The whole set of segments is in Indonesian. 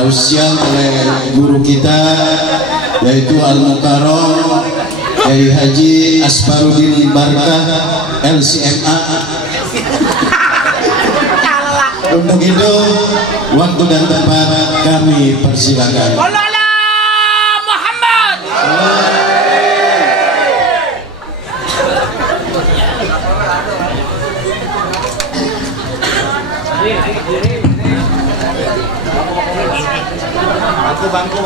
tausiah oleh guru kita yaitu Al-Mukarram Kiai Haji Asparudin Barkah LCMA. Untuk itu waktu dan tempat kami persilakan. Muhammad. Bangku.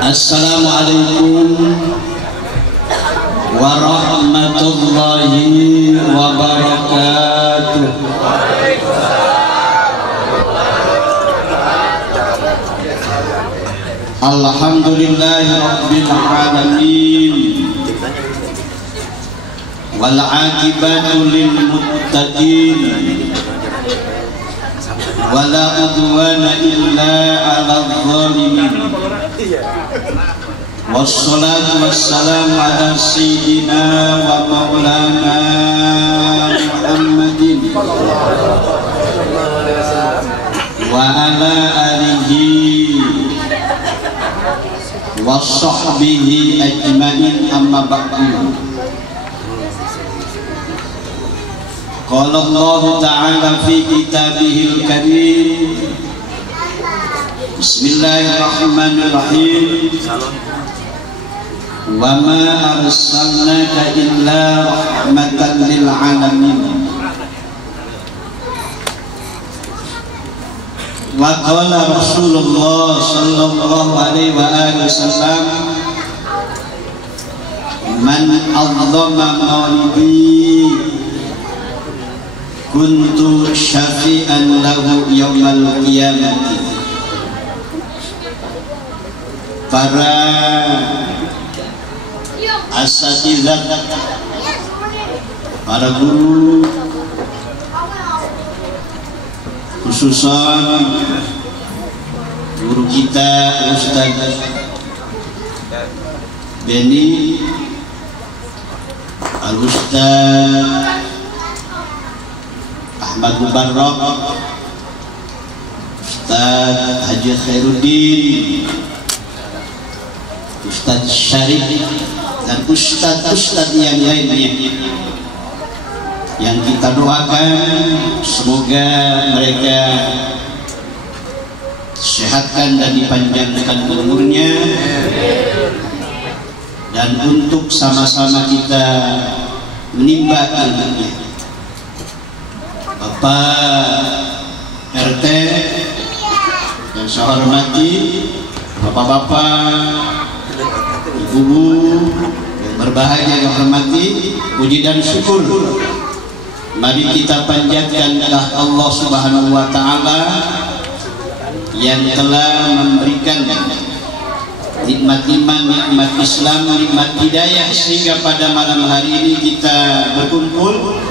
Assalamualaikum warahmatullahi wabarakatuh. Alhamdulillahi rabbil alamin. Wal aqibatu lil muttaqin wala udwana illa 'alal zalimin. Wassalatu wassalamu ala sayyidina wa maulana Muhammadin wa ala alihi wa sahbihi ajmain, amma ba'du. Qala Allah Ta'ala fi kitabihil karim. Bismillahirrahmanirrahim. Wa ma arsalnaka illa rahmatan lil alamin. Wa qala Rasulullah sallallahu alaihi wa alihi wasallam, man a'zama maulidi kuntu syafi'an lahu yaumal qiyamati. Para asatizah, para guru, khususan guru kita Ustaz Beni, Al-Ustaz Ahmad Mubarak, Ustaz Haji Khairuddin, Ustaz Syarif, dan ustaz-ustaz yang lainnya, yang kita doakan semoga mereka sehatkan dan dipanjangkan umurnya, dan untuk sama-sama kita menimba ilmunya. Bapak RT yang saya hormati, bapak-bapak, ibu-ibu yang berbahagia yang hormati, puji dan syukur mari kita panjatkanlah Allah Subhanahu wa Ta'ala yang telah memberikan nikmat iman, nikmat Islam, nikmat hidayah, sehingga pada malam hari ini kita berkumpul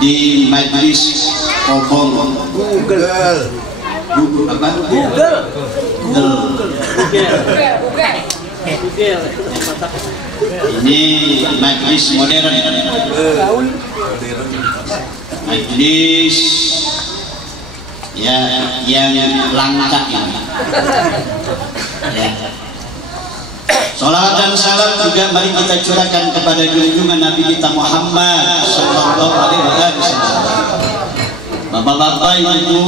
di majlis obong Google. Ini majlis modern, majlis ya yang langka ini. Salawat dan salam juga mari kita curahkan kepada junjungan Nabi kita Muhammad sallallahu alaihi wasallam. Bapak-bapak, ibu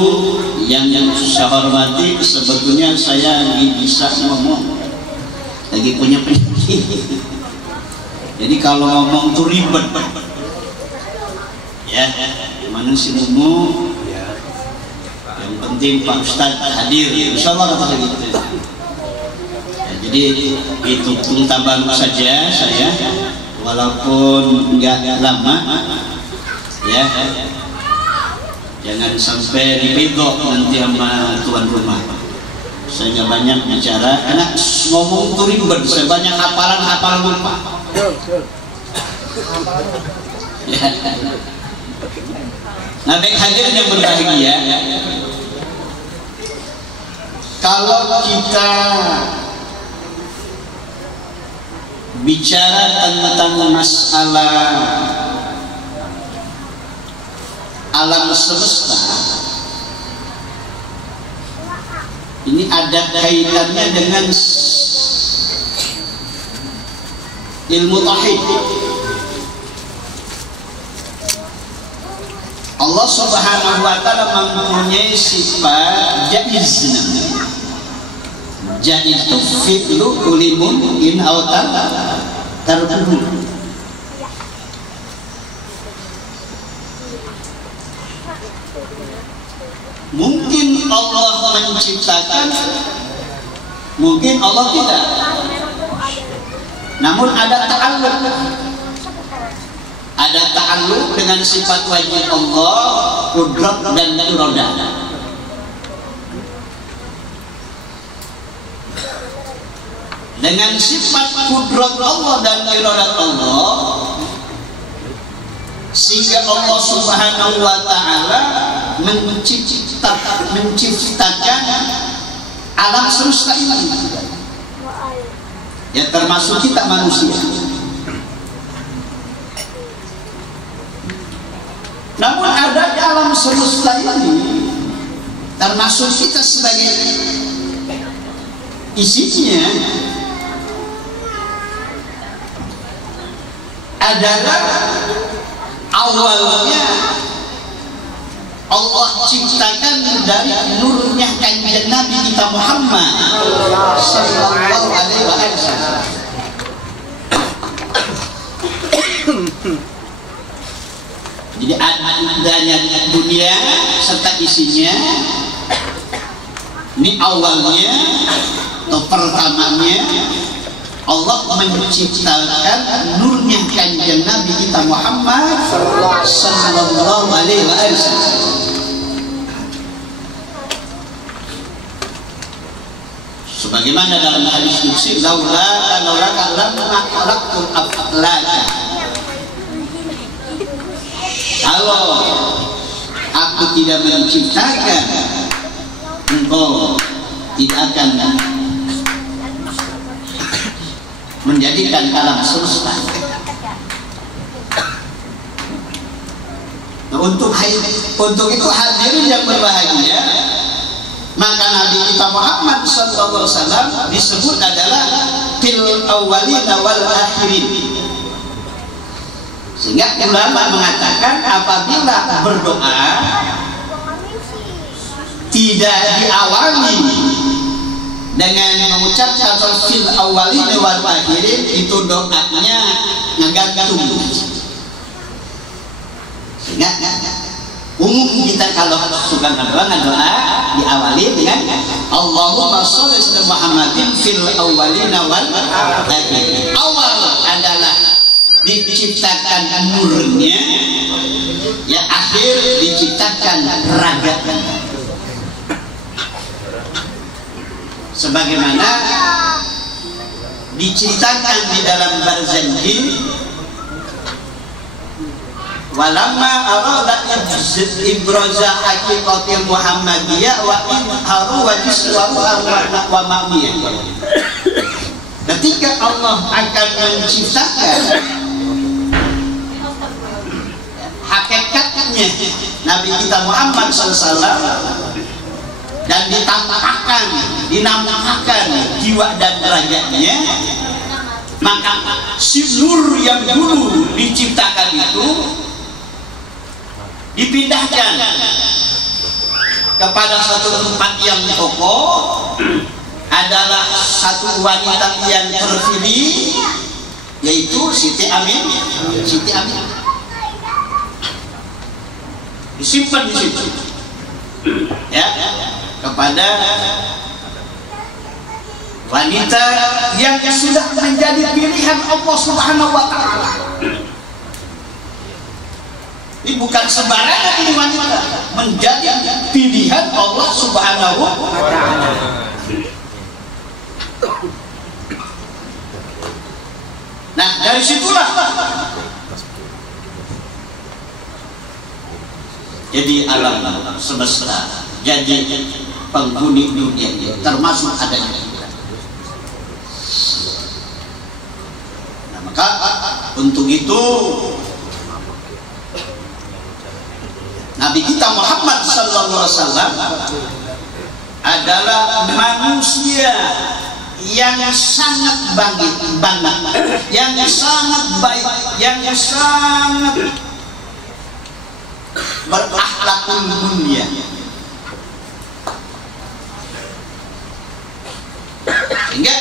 yang saya hormati, sebetulnya saya lagi bisa ngomong, lagi punya prinsip. Jadi kalau ngomong tuh ribet, ya mana sih ngomong? Yang penting Pak Ustadz hadir, insyaallah kata gitu. Jadi itu tabang saja saya, walaupun nggak lama, ya jangan sampai dipedok nanti sama tuan rumah. Saya nggak banyak bicara karena ngomong tuh ribet, saya banyak hafalan lupa. Ya. Nah, baik hadirin yang berbahagia, kalau kita bicara tentang masalah alam semesta, ini ada kaitannya dengan ilmu tauhid. Allah Subhanahu wa ta'ala mempunyai sifat jaiz. Jaiz itu fi'lu kulimun in autan tarbuh. Mungkin Allah menciptakan, mungkin Allah tidak. Namun ada ta'alluq. Ada ta'alluq dengan sifat wajib Allah, qudrat dan iradah. Dengan sifat qudrat Allah dan iradat Allah, sehingga Allah Subhanahu wa ta'ala menciptakan alam semesta ini, ya termasuk kita manusia. Namun ada di alam semesta ini, termasuk kita sebagai isinya, adalah awalnya Allah ciptakan dari nurnya kanjeng Nabi kita Muhammad sallallahu alaihi wasallam. Jadi adanya dunia serta isinya ini awalnya atau pertamanya Allah menciptakan nurnya kanjeng Nabi kita Muhammad sallallahu alaihi wasallam. Sebagaimana dalam hadis qudsi, laula lam khalaqtul aflaka. Kalau aku tidak menciptakan, engkau tidak akan menjadikan alam semesta. Nah, untuk itu hadirin yang berbahagia, maka Nabi kita Muhammad sallallahu alaihi wasallam disebut adalah fil awwalin wal akhirin. Sehingga ulama mengatakan apabila berdoa tidak diawali dengan mengucapkan fil awwalin wal akhirin, itu doanya ngegantung. Sehingga umum kita kalau suka doa diawali dengan Allahumma sholli ala Muhammadin fil awwalin wal akhirin. Awal adalah diciptakan nurnya, ya akhir diciptakan raganya. Sebagaimana diceritakan di dalam Barzanji, walamma arada ibraza haqiqatil muhammadiyah wa haru wa jiswahu wa ma'miyah. Ketika Allah akan menciptakan hakikatnya Nabi kita Muhammad SAW dan ditampakkan, dinamakan jiwa dan derajatnya, maka si nur yang dulu diciptakan itu dipindahkan kepada satu tempat yang kokoh, adalah satu wanita yang terpilih, yaitu Siti Amin. Siti Amin disimpan di situ, ya, kepada wanita yang sudah menjadi pilihan Allah Subhanahu wa ta'ala. Ini bukan sembarangan, ini wanita menjadi pilihan Allah Subhanahu wa ta'ala. Nah, dari situlah jadi alam semesta, jadi penghuni dunia ini, termasuk adanya kita. Maka untuk itu Nabi kita Muhammad sallallahu alaihi wasallam adalah manusia yang sangat banget, yang sangat baik, yang sangat berakhlakul mulia. Sehingga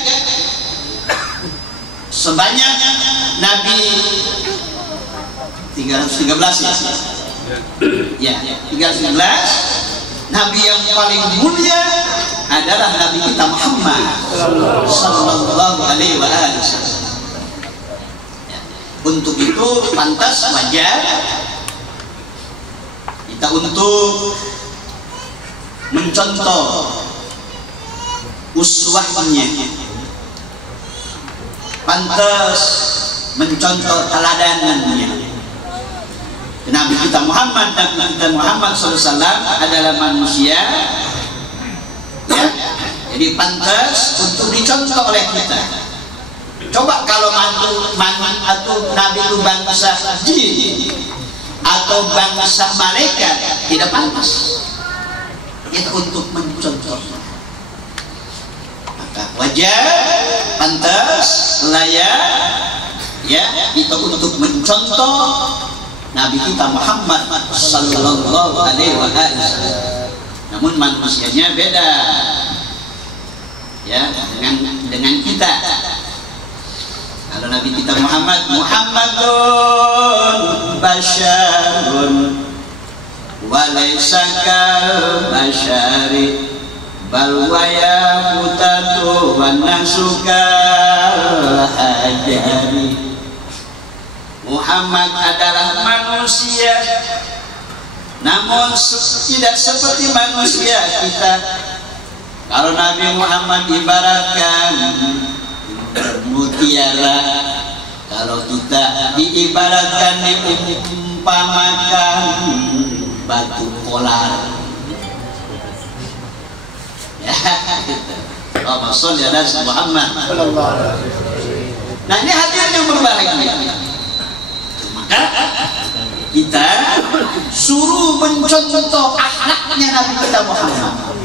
sebanyak Nabi 313 ya 313 Nabi yang paling mulia adalah Nabi kita Muhammad sallallahu alaihi wasallam. Untuk itu pantas wajar kita untuk mencontoh uswahnya, pantas mencontoh teladanannya. Nabi kita Muhammad SAW adalah manusia, ya, jadi pantas untuk dicontoh oleh kita. Coba kalau atau Nabi itu bangsa jin atau bangsa malaikat, tidak pantas kita untuk mencontoh. Maka wajar, pantas, layak, ya, kita untuk mencontoh Nabi kita Muhammad sallallahu alaihi wasallam. Namun manusianya beda, ya, dengan kita. Kalau Nabi kita Muhammadun basyarun wa laysa kal basyari bal wa yaqutatu wan nasukal hajari. Muhammad adalah manusia, namun tidak seperti manusia kita. Kalau Nabi Muhammad ibaratkan mutiara, kalau kita diibaratkan, diumpamakan batu kolar. Ya, Allahumma sholli ala Muhammad. Nah, ini hadir yang berbahagia. Kita suruh mencontoh akhlaknya Nabi kita Muhammad,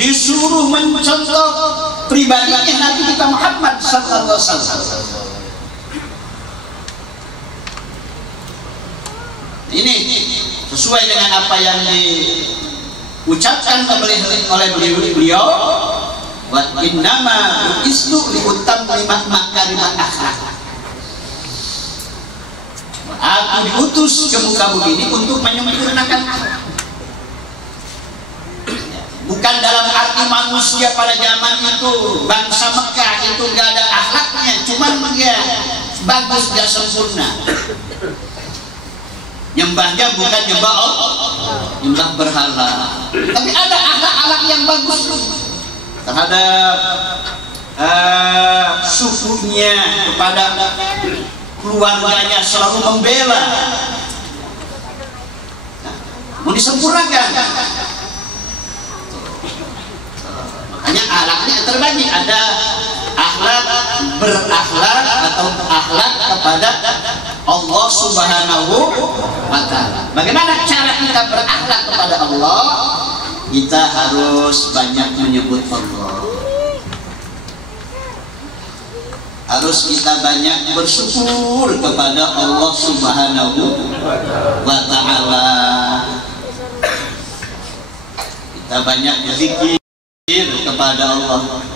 disuruh mencontoh pribadinya Nabi kita Muhammad sallallahu alaihi wasallam. Ini sesuai dengan apa yang diucapkan oleh beliau, wa innama bu'istu liutammima makarimat akhlak. Aku diutus ke muka bumi ini untuk menyempurnakan akhlak. Bukan dalam arti manusia pada zaman itu, bangsa Mekah itu gak ada akhlaknya, cuman dia bagus, gak sempurna. Nyembahnya bukan nyembah Allah, nyembah berhala. Tapi ada akhlak-akhlak yang bagus terhadap sukunya, kepada keluarganya, selalu membela. Mau disempurnakan. Makanya akhlaknya terbagi, ada akhlak berakhlak atau akhlak kepada Allah Subhanahu wa ta'ala. Bagaimana cara kita berakhlak kepada Allah? Kita harus banyak menyebut Allah, harus kita banyak bersyukur kepada Allah Subhanahu wa ta'ala. Kita banyak berzikir kepada Allah.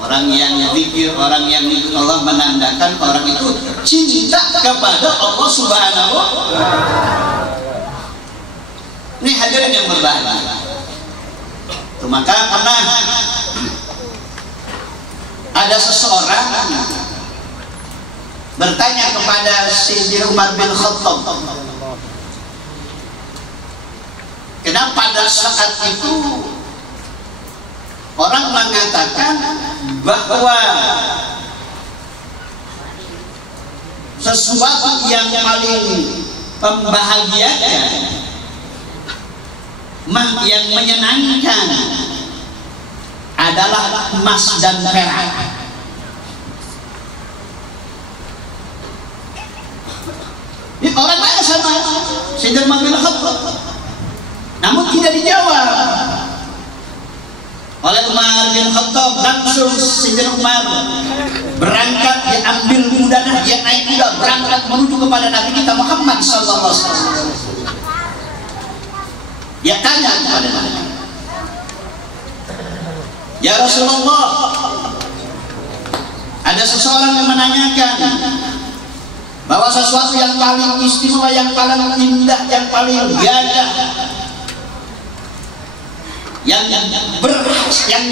Orang yang zikir, orang yang ikut Allah menandakan orang itu cinta kepada Allah Subhanahu wa ta'ala. Ini hadirin yang berbahagia. Maka pernah ada seseorang bertanya kepada Sayyidina Umar bin Khattab, kenapa pada saat itu orang mengatakan bahwa sesuatu yang paling membahagiakan, yang menyenangkan adalah emas dan perak. Ini orang tanya sama Sayyidina Umar bin Khattab, namun tidak dijawab oleh Umar bin Khattab. Langsung Sayyidina Umar berangkat, dia ambil kudanya, dia naik kuda berangkat menuju kepada Nabi kita Muhammad sallallahu alaihi wasallam. Dia tanya kepada Nabi, "Ya Rasulullah, ada seseorang yang menanyakan bahwa sesuatu yang paling istimewa, yang paling indah, yang paling gagah, yang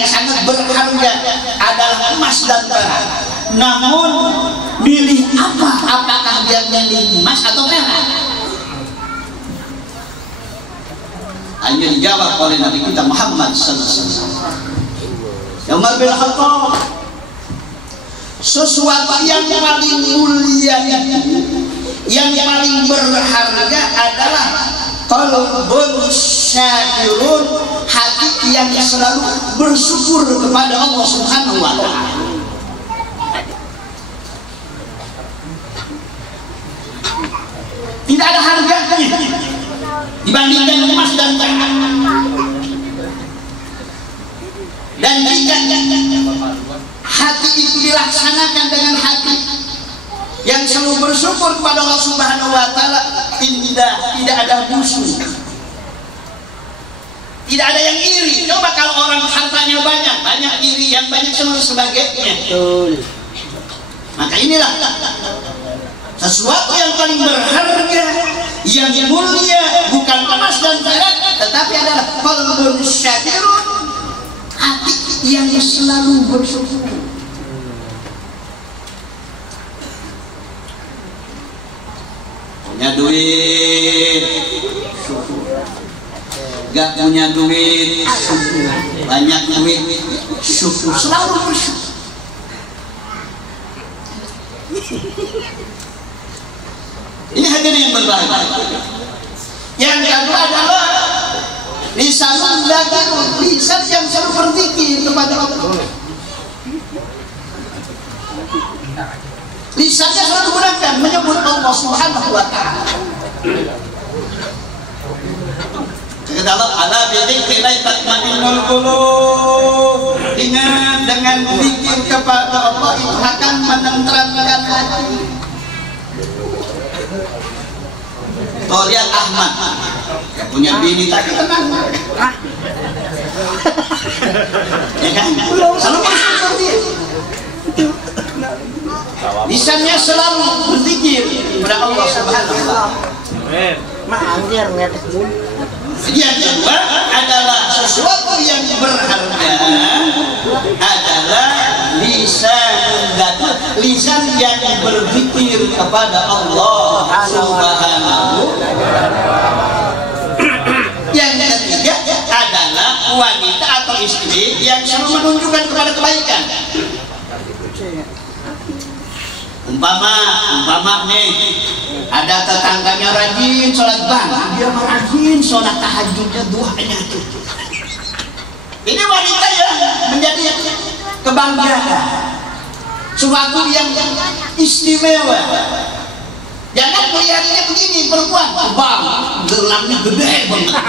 sangat berharga adalah emas dan perak. Namun milih apa? Apakah dia milih emas atau perak?" Hanya dijawab oleh Nabi kita Muhammad sallallahu alaihi wasallam. Ya Umar bin Khattab, sesuatu yang paling mulia itu, yang paling berharga adalah qalbun syakirun, hati yang selalu bersyukur kepada Allah Subhanahu wa taala. Tidak ada harganya dibandingkan emas dan perak. Dan jika hati itu dilaksanakan dengan hati yang selalu bersyukur kepada Allah Subhanahu wa taala, tidak ada musuh, tidak ada yang iri. Coba kalau orang hartanya banyak iri, yang banyak semua sebagainya. Maka inilah sesuatu yang paling berharga, yang mulia, bukan emas dan perak, tetapi adalah qalbun syakirun, hati yang selalu bersyukur. Punya duit, syukur. Gak punya duit, syukur. Banyak duit, syukur. Selalu bersyukur. Ini hadirin yang berbahagia. Yang kedua adalah lisanul dzakir, lisan yang selalu berzikir kepada Allah. Lisannya selalu gunakan menyebut Allah Subhanahu wa taala. Kata Allah, "Ala bi dzikrillah tatma'innul qulub." Ingat, dengan zikir kepada Allah itu akan menenteramkan hati. Tuh lihat Ahmad, punya bini tapi tenang, ya kan? Selalu bersyukur dia. Lisannya selalu berzikir kepada Allah Subhanahu wa taala. Yang kedua adalah sesuatu yang berharga adalah lisan yang berzikir kepada Allah Subhanahu. Yang ketiga adalah wanita atau istri yang selalu menunjukkan kepada kebaikan. Umpama nih, ada tetangganya rajin sholat bareng, dia rajin sholat tahajudnya, duhanya tuh. Ini wanita ya menjadi kebanggaan, sesuatu yang istimewa. Jangan melihatnya begini, perempuan, bang, gelamnya gede banget,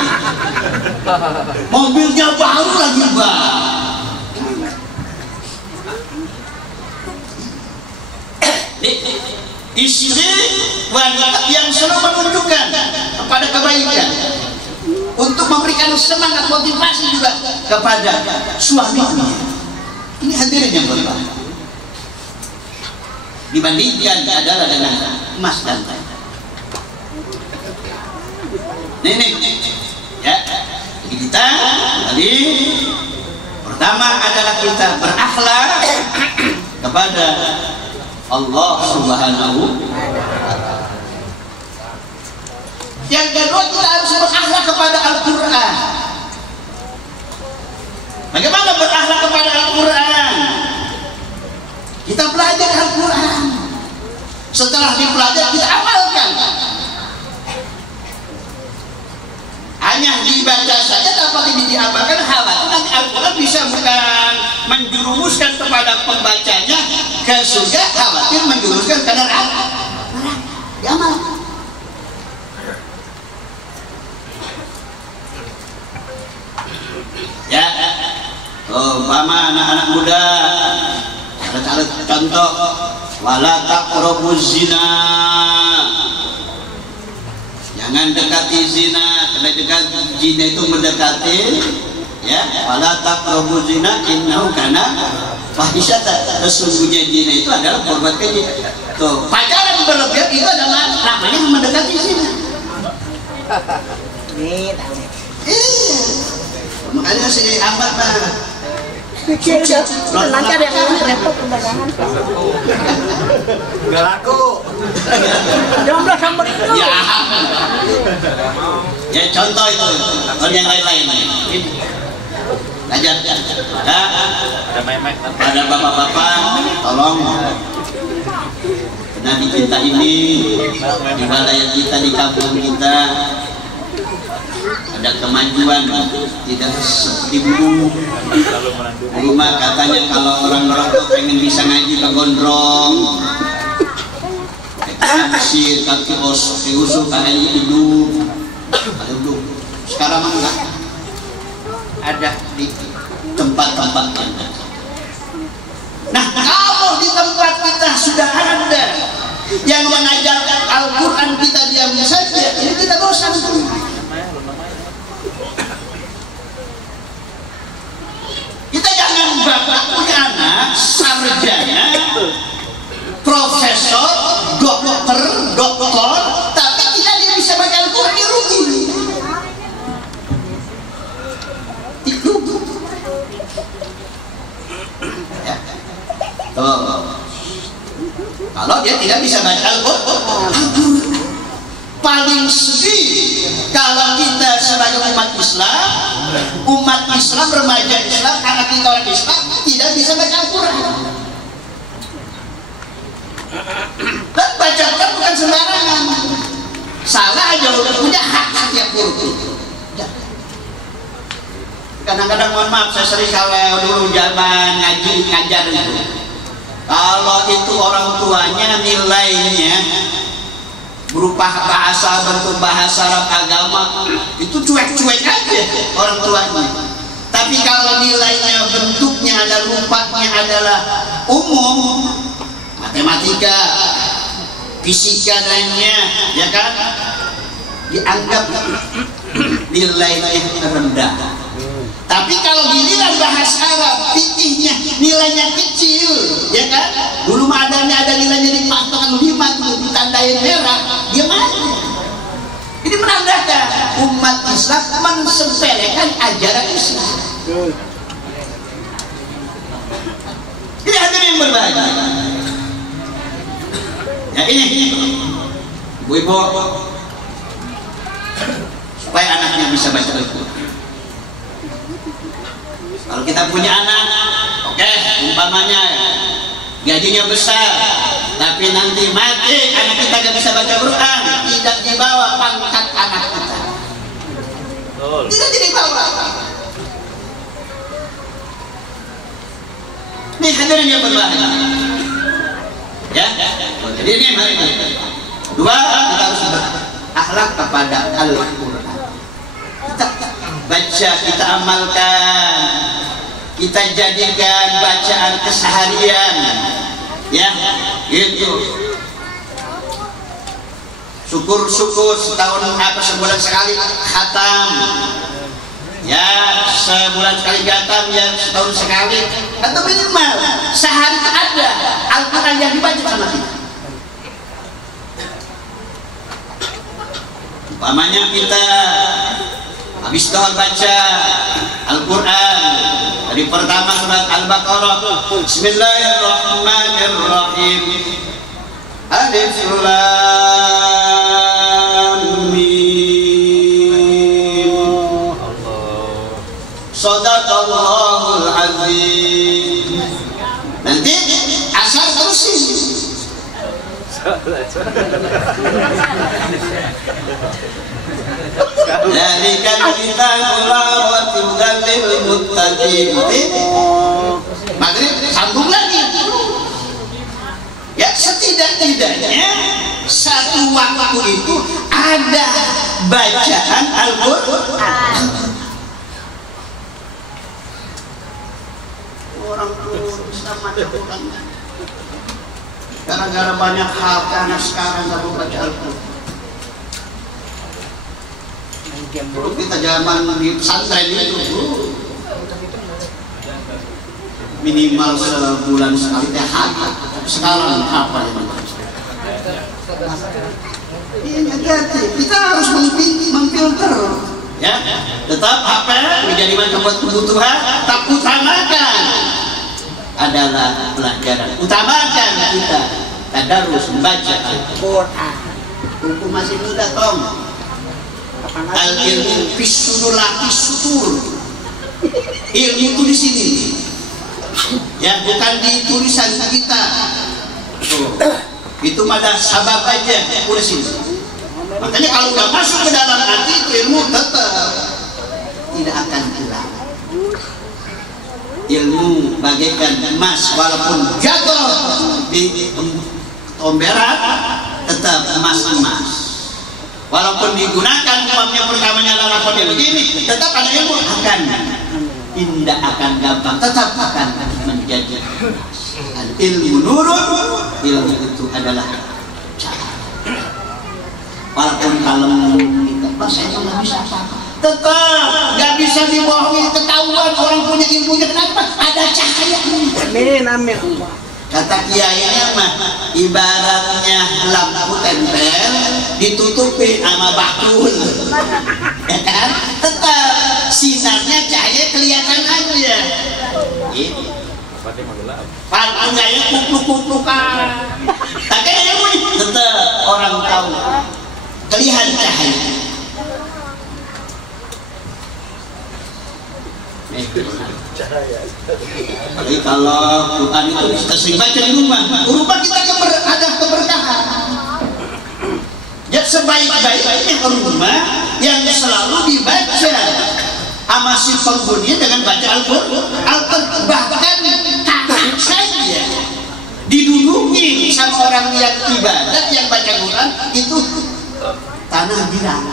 mobilnya baru lagi bang. Istri wanita yang selalu menunjukkan kepada kebaikan, untuk memberikan semangat, motivasi juga kepada suaminya. Ini hadirin yang berbahagia. Dibandingkan adalah dengan emas dan perak. Ini ya, kita kembali. Pertama adalah kita berakhlak kepada Allah Subhanahu. Yang kedua, kita harus berakhlak kepada Al-Quran. Bagaimana berakhlak kepada Al-Quran? Kita belajar Al-Quran. Setelah dipelajari, kita amalkan. Hanya dibaca saja tanpa diamalkan, khawatir nanti Al-Quran bisa bukan menjurumuskan kepada pembacanya ke surga, khawatir menjuruskan ke neraka. Amal. Ya, umpama anak-anak muda, ada contoh, wala taqrabuz zina, jangan dekati zina, karena dekat zina itu mendekati, ya, wala taqrabuz zina innahu kana fahisyatan, sesungguhnya zina itu adalah perbuatan keji. Tuh, pacaran berlebihan itu adalah namanya mendekati zina. Ini tahu. Makanya si Ahmad mah Kecil lancar yang ini repot undangan. Gak laku. Jomblo sama itu. Ya contoh itu, kalau yang lain-lain ajar ada bapak-bapak, tolong Nabi kita ini di wilayah kita, di kampung kita ada kemajuan, tidak seperti dulu. Rumah katanya kalau orang merokok pengen bisa ngaji ke gondrong, mesir, kaki usuk, kaki hidup. Sekarang enggak ada di tempat-tempat yang ada. Nah, kalau di tempat kita sudah ada yang mengajarkan Al-Quran, kita diam saja, ini kita dosa. Kita jangan bapak punya anak sarjana, profesor, dokter, tapi tidak dia bisa baca Al-Quran, dia rugi. Itu. Ya. Tuh. Kalau dia tidak bisa baca Al-Quran, paling sedih kalau kita sebagai umat Islam, remaja Islam, anak kita orang Islam tidak bisa baca Al-Quran. Dan baca Al-Quran bukan sembarangan, salah aja udah punya hak setiap huruf. Kadang-kadang mohon maaf, saya sering kalau dulu zaman ngajar itu, kalau itu orang tuanya nilainya berupa bahasa, bentuk bahasa Arab agama itu cuek-cuek aja orang tuanya. Tapi kalau nilainya, bentuknya, ada rupanya adalah umum, matematika, fisika lainnya, ya kan, dianggap nilainya rendah. Tapi kalau giliran bahasa Arab, fikihnya nilainya kecil, ya kan? Dulu madanya ada nilainya di patokan 5 tuh, ditandain merah, dia maju. Ini menandakan umat Islam mensepelekan ajaran Islam. Ini hadirin yang berbahagia. Ya ini, ibu-ibu, supaya anaknya bisa baca Al-Quran. Kalau kita punya anak, oke, umpamanya gajinya besar, tapi nanti mati anak kita gak bisa baca Quran, tidak dibawa pangkat anak kita, tidak dibawa. Ini hadirin yang berbahagia, ya. Jadi ini mari dua, kita harus berakhlak kepada Al-Quran. Kita baca, kita amalkan, kita jadikan bacaan keseharian, ya, gitu. Syukur-syukur setahun sebulan sekali khatam, ya, sebulan sekali khatam, ya, setahun sekali, atau minimal sehari ada Al-Quran yang dibaca sama kita. Umpamanya kita habis doa baca Al-Quran dari pertama surat Al-Baqarah, Bismillahirrahmanirrahim, Alif Lam Mim, Shadaqallahul Azim. Nanti asal terusin. Dari kan kita ulawat hudal lil muttaqin. maghrib sambung lagi. Ya setidak-tidaknya satu waktu itu ada bacaan Al-Quran. Orang tuh sama Al-Quran. Gara-gara banyak hal karena sekarang nggak mau baca Al-Quran. Dulu kita zaman di pesantren itu minimal sebulan sekali haid. Sekarang apa yang kita harus memfilter ya, tetap apa menjadi macam kebutuhan, tak utamakan adalah pelajaran, utamakan kita tadarus membaca Al-Quran. Hukum masih muda Tom. Al ilmu fisudur lapis sutur. Ilmu itu di sini ya, bukan di tulisan kita. Itu malah sabab aja tulis ini. Makanya kalau udah masuk ke dalam hati, ilmu tetap tidak akan hilang. Ilmu bagaikan emas, walaupun jatuh di tomberan tetap emas. Walaupun digunakan umpamanya pertamanya lakukan begini, tetap ada ilmu akan tidak akan gampang, tetap akan menjadi ilmu nurun. Ilmu itu adalah cahaya. Walaupun kalau saya nggak bisa apa-apa, tetap nggak bisa dibohongi, ketahuan orang punya ilmunya. Kenapa? Ada cahaya. Amin, amin. Kata kiainya mah ibaratnya lampu tempel ditutupi sama bakul, ya kan? Tetap sinarnya cahaya kelihatan aja. Palanya kupluk-kuplukan. Tapi tetap orang tahu kelihatan cahaya. Jadi kalau Quran itu kita sering baca di rumah kita ada keberkahan. Jadi sebaik-baiknya rumah yang selalu dibaca sama si penghuninya dengan baca Al-Quran. Bahkan tanah saja diduduki sama orang yang ibadat yang baca Quran itu tanah girang.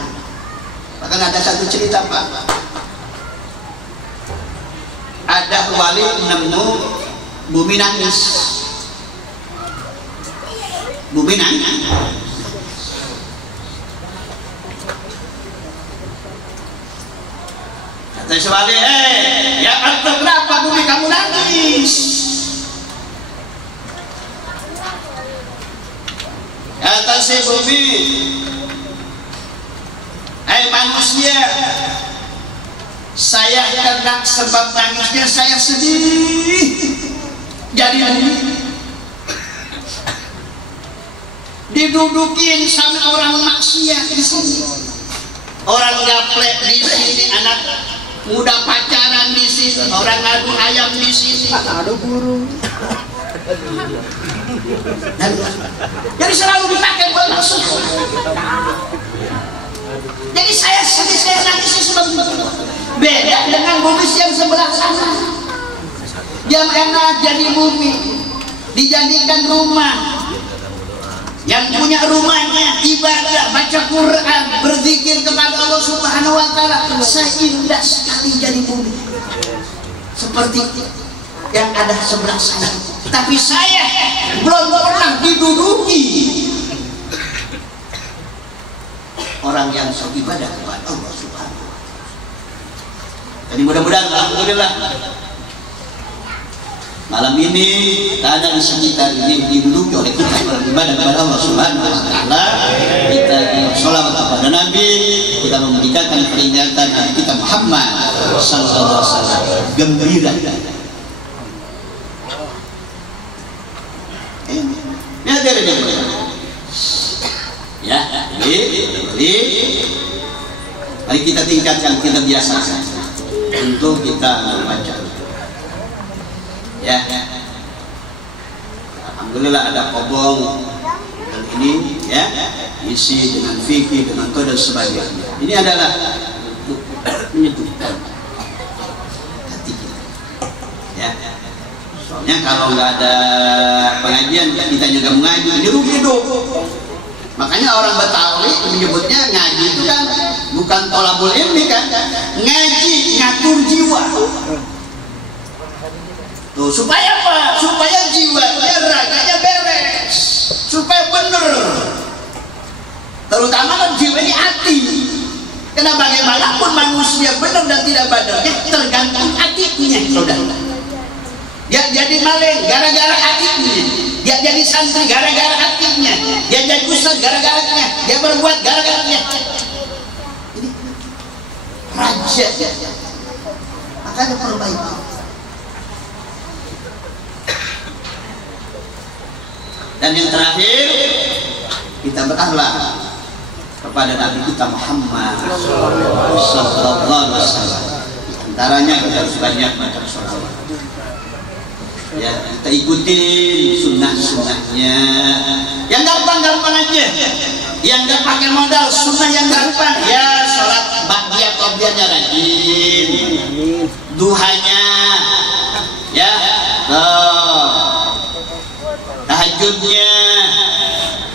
Bahkan ada satu cerita Pak, ada wali nemu bumi nangis. Bumi nangis. Kata si wali, ya kenapa bumi kamu nangis? Kata si bumi, manusia, saya karena sebab nangisnya saya sedih jadi didudukin sama orang maksiat di sini, orang gaplek di sini, anak muda pacaran di sini, orang ngadu ayam di sini, ada burung. Jadi selalu dipakai buat maksud. Jadi saya sedih, saya nangis sebab beda dengan bumi yang sebelah sana. Yang enak jadi bumi dijadikan rumah. Yang punya rumahnya ibadah, baca Quran, berzikir kepada Allah Subhanahu wa taala. Seindah sekali jadi bumi. Seperti yang ada sebelah sana. Tapi saya belum pernah diduduki orang yang sok ibadah kepada Allah Subhanahu wa taala. Jadi mudah-mudahan alhamdulillah malam ini keadaan di sekitar ini diduduki oleh kita beribadah kepada Allah Subhanahu wa taala. Kita sholawat kepada Nabi, kita memberikan peringatan Nabi kita Muhammad sallallahu alaihi wasallam. Gembira. Ini ada ya, jadi mari kita tingkatkan, kita biasakan untuk kita membaca. Ya, alhamdulillah ada kobong dan ini ya isi dengan fikih, dengan kode dan sebagainya. Ini adalah untuk menyebutkan hati kita. Ya, Ya kalau nggak ada pengajian kita juga mengaji, ini rugi dong. Makanya orang Betawi menyebutnya ngaji itu kan bukan tolabul ilmi kan, ngaji ngatur jiwa. Tuh, supaya apa? Supaya jiwanya, raganya beres, supaya bener. Terutama kan jiwa ini hati. Karena bagaimanapun manusia benar dan tidak benar tergantung hatinya, saudara. Dia jadi maling gara-gara hatinya. Dia jadi santri gara-gara hatinya. Dia jadi ustaz gara-garanya. Dia berbuat gara-garanya. Ini raja. Makanya perbaiki. Dan yang terakhir, kita berakhlak kepada Nabi kita Muhammad sallallahu alaihi wasallam. Antaranya kita harus banyak baca sholawat. Ya, kita ikutin sunnah-sunnahnya. Yang gampang-gampang aja. Yang nggak pakai modal, sunnah yang gampang. Ya, sholat ba'diyah qobliyahnya rajin. Duhanya, ya, tahajudnya,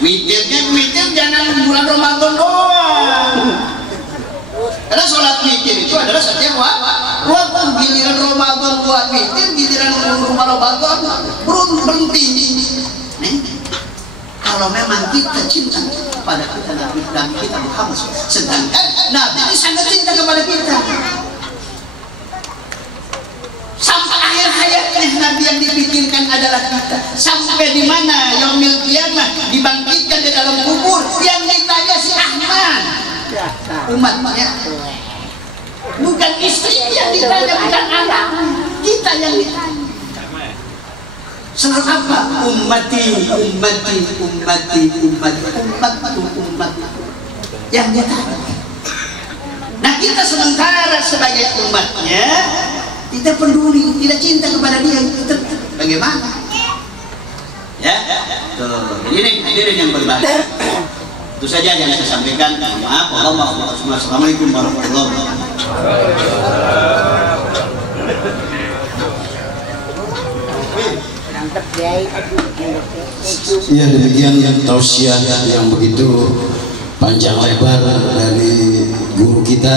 witir jangan bulan Ramadan doang. Karena sholat witir itu adalah setiap waktu. Giliran Ramadan buat witir, giliran Ramadan berhenti. Kalau memang kita cinta pada kita Nabi kita Muhammad, sedangkan Nabi ini sangat cinta kepada kita. Sampai akhir hayatnya Nabi yang dipikirkan adalah kita. Sampai di mana yaumil qiyamah dibangkitkan di dalam kubur yang ditanya si Ahmad, umatnya. Bukan istri yang ditanya, bukan anak, kita yang ditanya. Soal apa? Ummati yang ditanya. Nah, kita sementara sebagai umatnya, kita peduli, tidak cinta kepada dia, kita bagaimana? Ya, tuh. Ini hadirin yang berbahagia. Itu saja yang saya sampaikan. Maaf, Assalamualaikum warahmatullahi wabarakatuh. Ya, demikian tausiah yang begitu panjang lebar dari guru kita